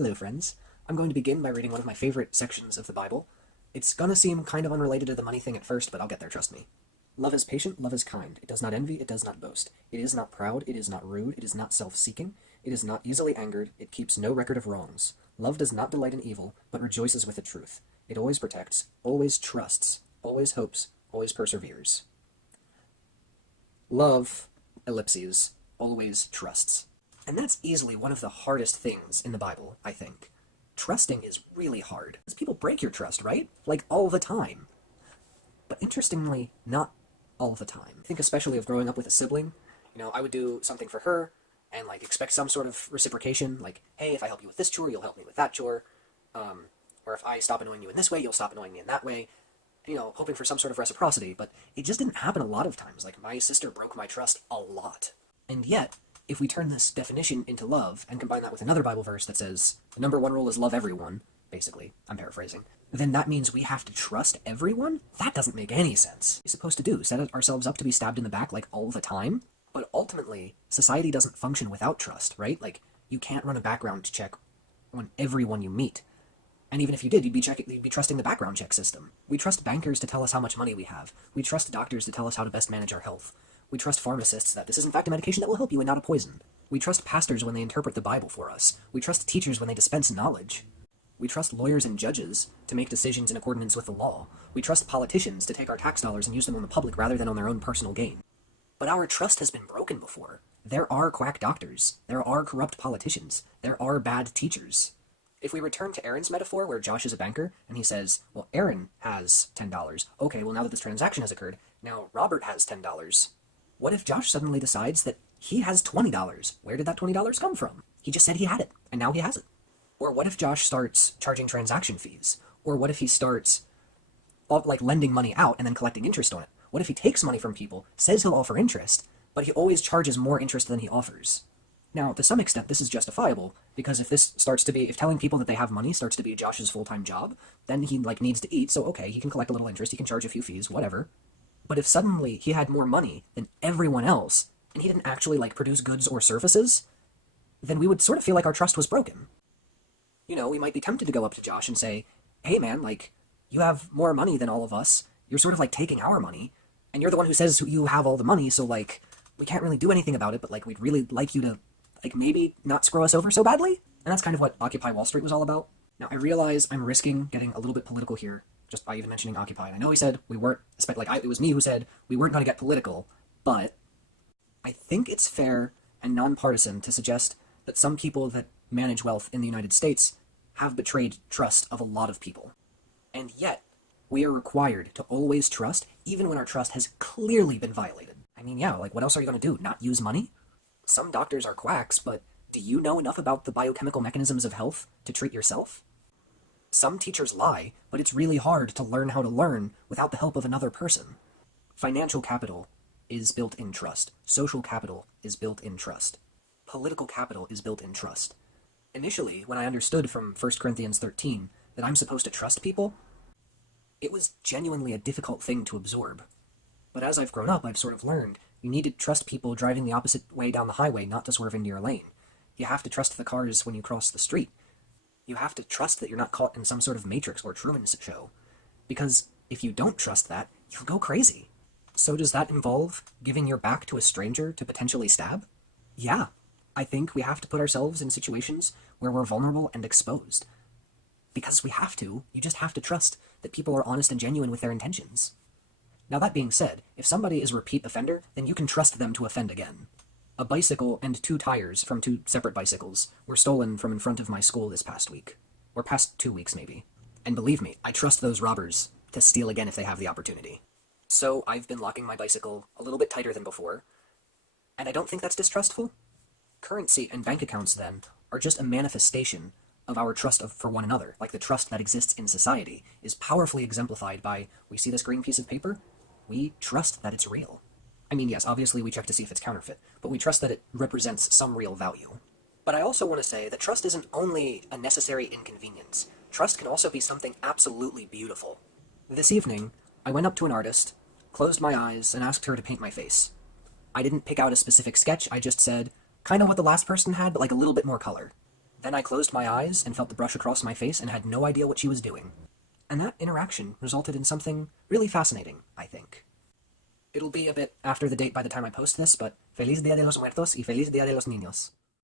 Hello, friends. I'm going to begin by reading one of my favorite sections of the Bible. It's gonna seem kind of unrelated to the money thing at first, but I'll get there, trust me. Love is patient, love is kind. It does not envy, it does not boast. It is not proud, it is not rude, it is not self-seeking. It is not easily angered, it keeps no record of wrongs. Love does not delight in evil, but rejoices with the truth. It always protects, always trusts, always hopes, always perseveres. Love, ellipses, always trusts. And that's easily one of the hardest things in the Bible, I think. Trusting is really hard. Because people break your trust, right? Like, all the time. But interestingly, not all the time. I think especially of growing up with a sibling, I would do something for her, and, expect some sort of reciprocation, like, hey, if I help you with this chore, you'll help me with that chore, or if I stop annoying you in this way, you'll stop annoying me in that way, hoping for some sort of reciprocity, but it just didn't happen a lot of times. Like, my sister broke my trust a lot. And yet, if we turn this definition into love and combine that with another Bible verse that says, the number one rule is love everyone, basically, I'm paraphrasing, then that means we have to trust everyone? That doesn't make any sense. What are we supposed to do? Set ourselves up to be stabbed in the back, all the time? But ultimately, society doesn't function without trust, right? You can't run a background check on everyone you meet. And even if you did, you'd be trusting the background check system. We trust bankers to tell us how much money we have. We trust doctors to tell us how to best manage our health. We trust pharmacists that this is in fact a medication that will help you and not a poison. We trust pastors when they interpret the Bible for us. We trust teachers when they dispense knowledge. We trust lawyers and judges to make decisions in accordance with the law. We trust politicians to take our tax dollars and use them on the public rather than on their own personal gain. But our trust has been broken before. There are quack doctors. There are corrupt politicians. There are bad teachers. If we return to Aaron's metaphor, where Josh is a banker, and he says, well, Aaron has $10. Okay, well, now that this transaction has occurred, now Robert has $10. What if Josh suddenly decides that he has $20? Where did that $20 come from? He just said he had it, and now he has it. Or what if Josh starts charging transaction fees? Or what if he starts, lending money out and then collecting interest on it? What if he takes money from people, says he'll offer interest, but he always charges more interest than he offers? Now, to some extent, this is justifiable, because if telling people that they have money starts to be Josh's full-time job, then he, needs to eat, so okay, he can collect a little interest, he can charge a few fees, whatever. But if suddenly he had more money than everyone else, and he didn't actually, produce goods or services, then we would sort of feel like our trust was broken. We might be tempted to go up to Josh and say, hey man, you have more money than all of us, you're sort of, taking our money, and you're the one who says you have all the money, so, we can't really do anything about it, but, we'd really like you to, maybe not screw us over so badly? And that's kind of what Occupy Wall Street was all about. Now, I realize I'm risking getting a little bit political here, just by even mentioning Occupy. And I know he said we weren't, it was me who said we weren't going to get political, but I think it's fair and nonpartisan to suggest that some people that manage wealth in the United States have betrayed trust of a lot of people. And yet, we are required to always trust, even when our trust has clearly been violated. I mean, yeah, what else are you going to do? Not use money? Some doctors are quacks, but do you know enough about the biochemical mechanisms of health to treat yourself? Some teachers lie, but it's really hard to learn how to learn without the help of another person. Financial capital is built in trust. Social capital is built in trust. Political capital is built in trust. Initially, when I understood from 1 Corinthians 13 that I'm supposed to trust people, it was genuinely a difficult thing to absorb. But as I've grown up, I've sort of learned you need to trust people driving the opposite way down the highway, not to swerve into your lane. You have to trust the cars when you cross the street. You have to trust that you're not caught in some sort of Matrix or Truman Show. Because if you don't trust that, you'll go crazy. So does that involve giving your back to a stranger to potentially stab? Yeah. I think we have to put ourselves in situations where we're vulnerable and exposed. Because we have to. You just have to trust that people are honest and genuine with their intentions. Now that being said, if somebody is a repeat offender, then you can trust them to offend again. A bicycle and 2 tires from 2 separate bicycles were stolen from in front of my school this past week. Or past 2 weeks, maybe. And believe me, I trust those robbers to steal again if they have the opportunity. So I've been locking my bicycle a little bit tighter than before, and I don't think that's distrustful. Currency and bank accounts, then, are just a manifestation of our trust for one another. The trust that exists in society is powerfully exemplified by, we see this green piece of paper, we trust that it's real. I mean, yes, obviously we check to see if it's counterfeit, but we trust that it represents some real value. But I also want to say that trust isn't only a necessary inconvenience. Trust can also be something absolutely beautiful. This evening, I went up to an artist, closed my eyes, and asked her to paint my face. I didn't pick out a specific sketch, I just said, kind of what the last person had, but a little bit more color. Then I closed my eyes and felt the brush across my face and had no idea what she was doing. And that interaction resulted in something really fascinating, I think. It'll be a bit after the date by the time I post this, but Feliz Dia de los Muertos y Feliz Dia de los Niños.